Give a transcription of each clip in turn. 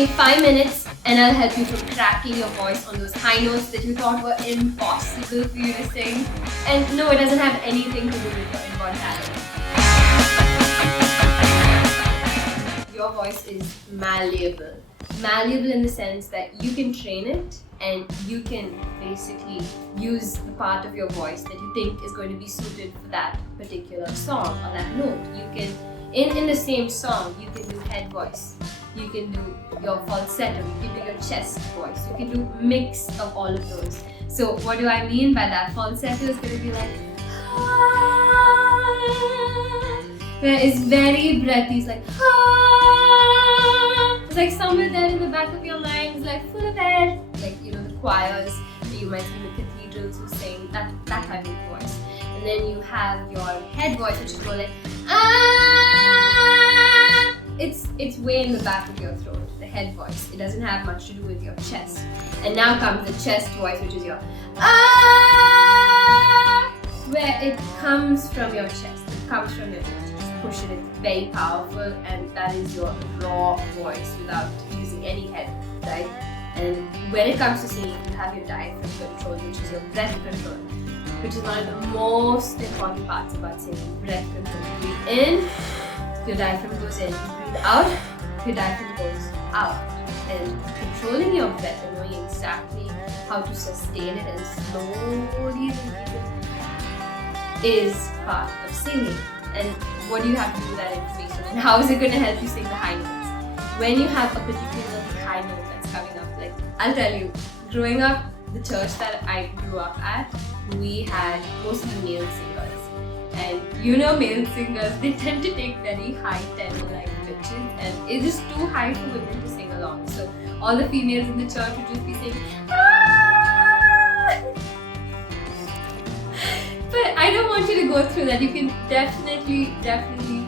me 5 minutes and I'll help you from cracking your voice on those high notes that you thought were impossible for you to sing. And no, it doesn't have anything to do with your inborn talent. Your voice is malleable. Malleable in the sense that you can train it and you can basically use the part of your voice that you think is going to be suited for that particular song or that note. You can, in the same song, you can do head voice, you can do your falsetto, you can do your chest voice, you can do mix of all of those. So what do I mean by that? Falsetto is going to be like where it's very breathy, it's like it's like somewhere there in the back of your mind is like full of air, like you know the choirs that you might see in the cathedrals who sing that type of voice. And then you have your head voice, which is more like it's way in the back of your throat, the head voice. It doesn't have much to do with your chest. And now comes the chest voice, which is your where it comes from your chest. It comes from your chest. Just push it. It's very powerful, and that is your raw voice without using any head, right? And when it comes to singing, you have your diaphragm control, which is your breath control, which is one of the most important parts about singing. Breath control. Breathe in, your diaphragm goes in. Breathe out, your diaphragm goes out. And controlling your breath and knowing exactly how to sustain it and slowly release it is part of singing. And what do you have to do that information? And how is it going to help you sing the high notes? When you have a particularly high note that's coming up, like I'll tell you, growing up, the church that I grew up at, we had mostly male singers. And you know male singers, they tend to take very high tenor like pitches, and it's just too high for women to sing along. So all the females in the church would just be saying, But I don't want you to go through that. You can definitely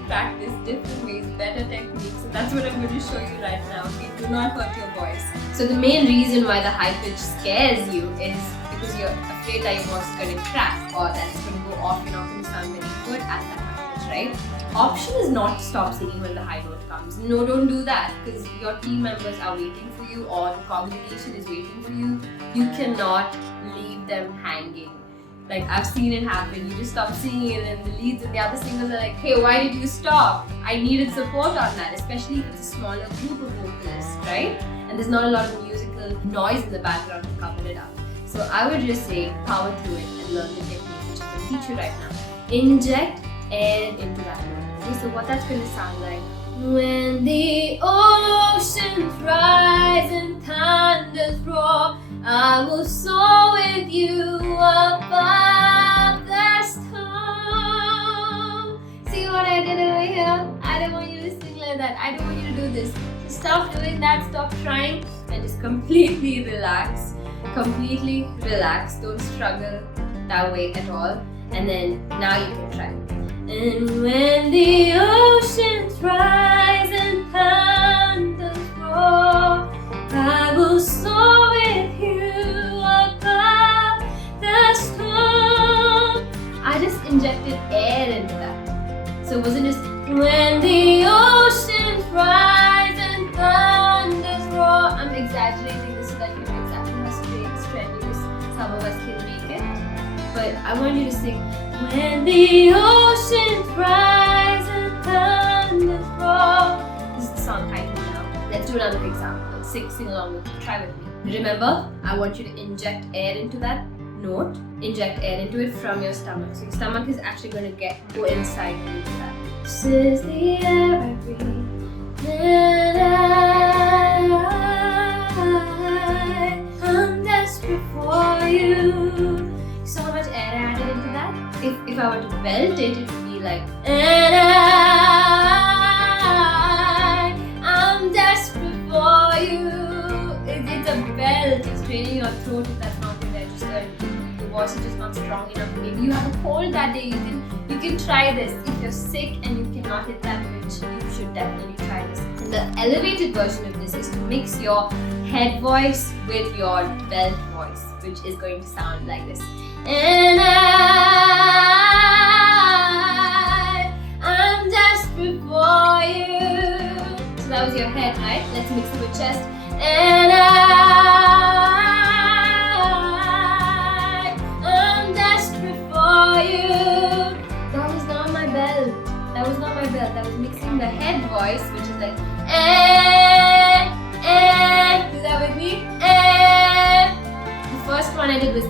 practice different ways, better techniques. And that's what I'm going to show you right now. Okay, do not hurt your voice. So the main reason why the high pitch scares you is because you're afraid that your voice is going to crack or that it's going to go off. You're not going to sound very good at that high pitch, right? Option is not to stop singing when the high note comes. No, don't do that, because your team members are waiting for you or the congregation is waiting for you. You cannot leave them hanging. Like I've seen it happen. You just stop singing and the leads and the other singers are like, hey, why did you stop? I needed support on that, especially if it's a smaller group of vocalists, right? And there's not a lot of musical noise in the background to cover it up. So I would just say power through it and learn the technique which I'm going to teach you right now. Inject air into that note. Okay, so what that's going to sound like. When the oceans rise and thunders roar, I will soar with you above the storm. See what I did over here? I don't want you to sing like that. I don't want you to do this. So stop doing that. Stop trying and just completely relax. Completely relax. Don't struggle that way at all. And then now you can try. And when the oceans rise and thunders roar, I will soar with you above the storm. I just injected air into that. So it wasn't just when the oceans rise and thunders roar. I'm exaggerating this so that you know exactly how strenuous some of us can make it. But I want you to sing when the oceans rise and thunders roar. This is the song title now. Let's do another example. Sing along with me. Try with me. Remember, I want you to inject air into that note. Inject air into it from your stomach. So your stomach is actually going to go inside into that. This is the air I breathe. And I'm desperate for you. So much air added into that. If I were to belt it, it would be like, and I'm desperate for you. It's a belt. It's draining your throat if that's not your register. Your voice is just not strong enough. Maybe you have a cold that day. You can try this. If you're sick and you cannot hit that pitch, you should definitely try this. And the elevated version of this is to mix your head voice with your belt voice, which is going to sound like this. And I'm desperate for you. So that was your head head, right? Let's mix it with chest. And I'm desperate for you. That was not my belt. That was not my belt. That was mixing the head voice, which is like do that with me. The first one I did was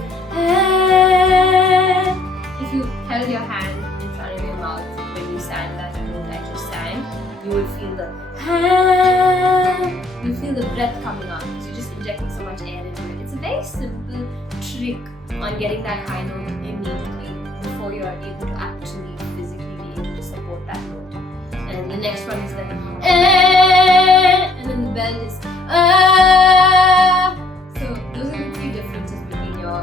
if you held your hand in front of your mouth when you sang that note I just sang, you would feel the breath coming out because you're just injecting so much air into it. It's a very simple trick on getting that high note immediately before you're able to actually physically be able to support that note. And the next one is the and then the belt is So those are the three differences between your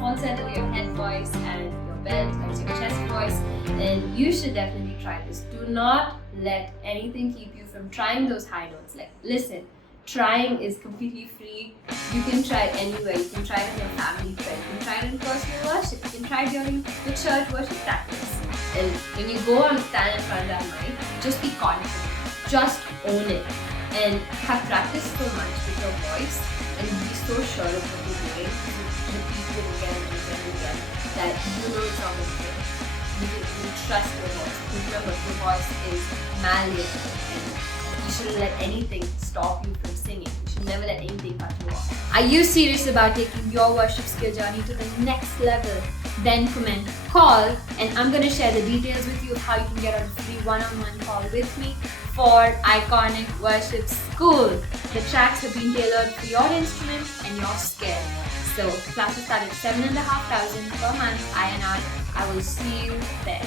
falsetto, your head voice, and your belt, that's your chest voice. And you should definitely try this. Do not let anything keep you from trying those high notes. Like, listen, trying is completely free. You can try it anywhere. You can try it in your family prayer. You can try it in personal worship. You can try it during the church worship practice. And when you go and stand in front of that mic, just be confident. Just own it. And have practiced so much with your voice and be so sure of what you're doing. You repeat it again and again and again that you know it's not going to fail. You trust your voice. Because remember, your voice is malleable and you shouldn't let anything stop you from singing. You should never let anything cut you off. Are you serious about taking your worship skill journey to the next level? Then comment call, and I'm going to share the details with you of how you can get on a free one-on-one call with me for Iconic Worship School. The tracks have been tailored for your instrument and your skill. So classes start at $7,500 per month INR. I will see you there.